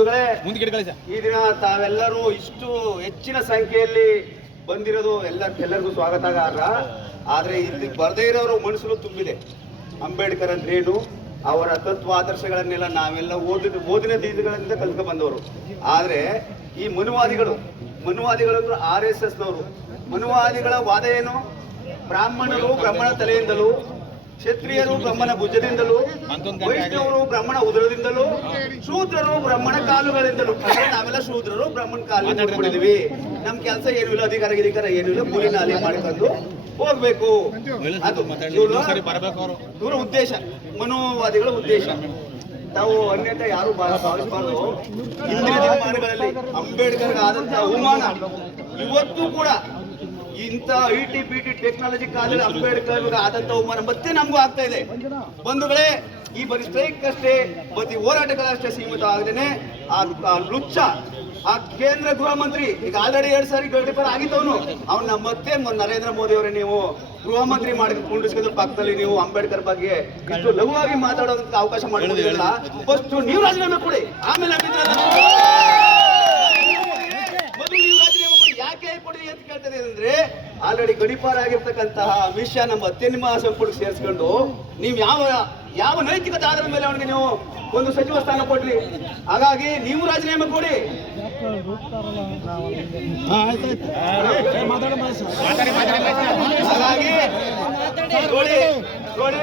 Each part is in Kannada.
ಬಂಧುಗಳೇ, ಈ ದಿನ ತಾವೆಲ್ಲರೂ ಇಷ್ಟು ಹೆಚ್ಚಿನ ಸಂಖ್ಯೆಯಲ್ಲಿ ಬಂದಿರೋದು ಎಲ್ಲರಿಗೂ ಸ್ವಾಗತಗಾರ. ಆದ್ರೆ ಇಲ್ಲಿ ಬರದೇ ಇರೋರು ಮನಸ್ಸು ತುಂಬಿದೆ. ಅಂಬೇಡ್ಕರ್ ಅಂದ್ರೇನು, ಅವರ ತತ್ವ ಆದರ್ಶಗಳನ್ನೆಲ್ಲ ನಾವೆಲ್ಲ ಓದಿನ ದಿನಗಳಿಂದ ಕಲ್ತ್ಕೊಂಡು ಬಂದವರು. ಆದ್ರೆ ಈ ಮನುವಾದಿಗಳು ಅಂದ್ರೆ RSS ನವರು. ಮನುವಾದಿಗಳ ವಾದ ಏನು? ಬ್ರಾಹ್ಮಣರು ಬ್ರಹ್ಮಣ ತಲೆಯಿಂದಲೂ, ಕ್ಷತ್ರಿಯರು ಬ್ರಹ್ಮಣ ಭುಜದಿಂದಲೂ, ವೈಷ್ಣವರು ಬ್ರಹ್ಮಣ ಉದರದಿಂದಲೂ, ಶೂದ್ರರು ಬ್ರಹ್ಮಣ ಕಾಲುಗಳಿಂದಲೂ. ನಾವೆಲ್ಲ ಶೂದ್ರರು ಬ್ರಹ್ಮಣ ಕಾಲು ಕೊಟ್ಬಿಟ್ಟಿದೀವಿ. ನಮ್ ಕೆಲಸ ಏನು ಇಲ್ಲ, ಅಧಿಕಾರ ಏನು ಇಲ್ಲ, ಕೂಲಿ ನಾಲಿ ಮಾಡಿಕೊಂಡು ಹೋಗ್ಬೇಕು. ಅದು ಇವರ ಉದ್ದೇಶ, ಮನುವಾದಿಗಳ ಉದ್ದೇಶ. ತಾವು ಅನ್ಯತೆ ಯಾರು ಭಾವಿಸಬಾರ್ದು. ಹಿಂದಿನ ದಿನಮಾನಗಳಲ್ಲಿ ಅಂಬೇಡ್ಕರ್ಗೆ ಆದಂತಹ ಅವಮಾನ ಇವತ್ತು ಕೂಡ ಇಂಥ IT-BT ಟೆಕ್ನಾಲಜಿ ಕಾಲದಲ್ಲಿ ಅಂಬೇಡ್ಕರ್ ಆದಂತ ಅವಮಾನ ಮತ್ತೆ ನಮಗೂ ಆಗ್ತಾ ಇದೆ. ಬಂಧುಗಳೇ, ಈ ಬರೀ ಸ್ಟ್ರೈಕ್ ಅಷ್ಟೇ, ಬರೀ ಹೋರಾಟಗಳಷ್ಟೇ ಸೀಮಿತ ಆಗದೇನೆ ಆ ಲುಚ್ಚ, ಆ ಕೇಂದ್ರ ಗೃಹ ಮಂತ್ರಿ, ಈಗ ಆಲ್ರೆಡಿ 2 ಸಾರಿ ಗಡಿಪಾರ ಆಗಿದ್ದವನು, ಅವನ್ನ ಮತ್ತೆ ನರೇಂದ್ರ ಮೋದಿ ಅವರೇ ನೀವು ಗೃಹ ಮಂತ್ರಿ ಮಾಡಿ ಕುಂಡಿಸ್ಕೊಂಡು ಪಕ್ಕದಲ್ಲಿ ನೀವು ಅಂಬೇಡ್ಕರ್ ಬಗ್ಗೆ ಇಷ್ಟು ಲಘುವಾಗಿ ಮಾತಾಡೋದಕ್ಕೆ ಅವಕಾಶ ಮಾಡಿಕೊಡಿರಲ್ಲ. ಫಸ್ಟ್ ನೀವು ರಾಜೀನಾಮೆ ಕೊಡಿ, ಆಮೇಲೆ ಯಾಕೆ ಕೊಡಿ ಅಂತ ಕೇಳ್ತದೆ ಅಂದ್ರೆ, ಆಲ್ರೆಡಿ ಗಡಿಪಾರ ಆಗಿರ್ತಕ್ಕಂತಹ ಅಮಿತ್ ಶಾ ನಮ್ಮ ಅತ್ಯಂತ ಮಹಾಸಂಪುಟಕ್ಕೆ ಸೇರಿಸ್ಕೊಂಡು ನೀವು ಯಾವ ನೈತಿಕತೆ ಆಧಾರದ ಮೇಲೆ ಅವನಿಗೆ ನೀವು ಒಂದು ಸಚಿವ ಸ್ಥಾನ ಕೊಡ್ಲಿ. ಹಾಗಾಗಿ ನೀವು ರಾಜೀನಾಮೆ ಕೊಡಿ. ಹಾಗಾಗಿ ನೋಡಿ,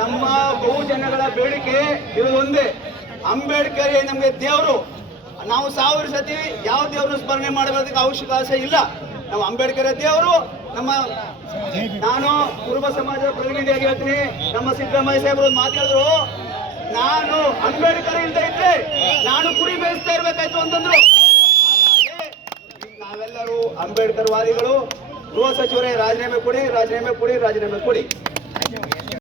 ನಮ್ಮ ಬಹುಜನಗಳ ಬೇಡಿಕೆ ಇರೋದೊಂದೇ, ಅಂಬೇಡ್ಕರ್ ನಮ್ಗೆ ದೇವರು. ನಾವು 1000 ಸತಿ ಯಾವ ದೇವ್ರನ್ನ ಸ್ಮರಣೆ ಮಾಡಬೇಕು ಅವಶ್ಯಕತೆ ಇಲ್ಲ. ನಾವು ಅಂಬೇಡ್ಕರ್ ದೇವರು. ನಾನು ಕುರುಬ ಸಮಾಜದ ಪ್ರತಿನಿಧಿಯಾಗಿ ಹೇಳ್ತೀನಿ, ನಮ್ಮ ಸಿದ್ದರಾಮಯ್ಯ ಸಾಹೇಬರು ಮಾತಾಡಿದ್ರು, ನಾನು ಅಂಬೇಡ್ಕರ್ ಇಲ್ಲದೆ ಇದ್ರೆ ನಾನು ಕುರಿ ಬೇಯಿಸ್ತಾ ಇರ್ಬೇಕಾಯ್ತು ಅಂತಂದ್ರು. ನಾವೆಲ್ಲರೂ ಅಂಬೇಡ್ಕರ್ ವಾದಿಗಳು. ಗೃಹ ಸಚಿವರೇ ರಾಜೀನಾಮೆ ಕೊಡಿ.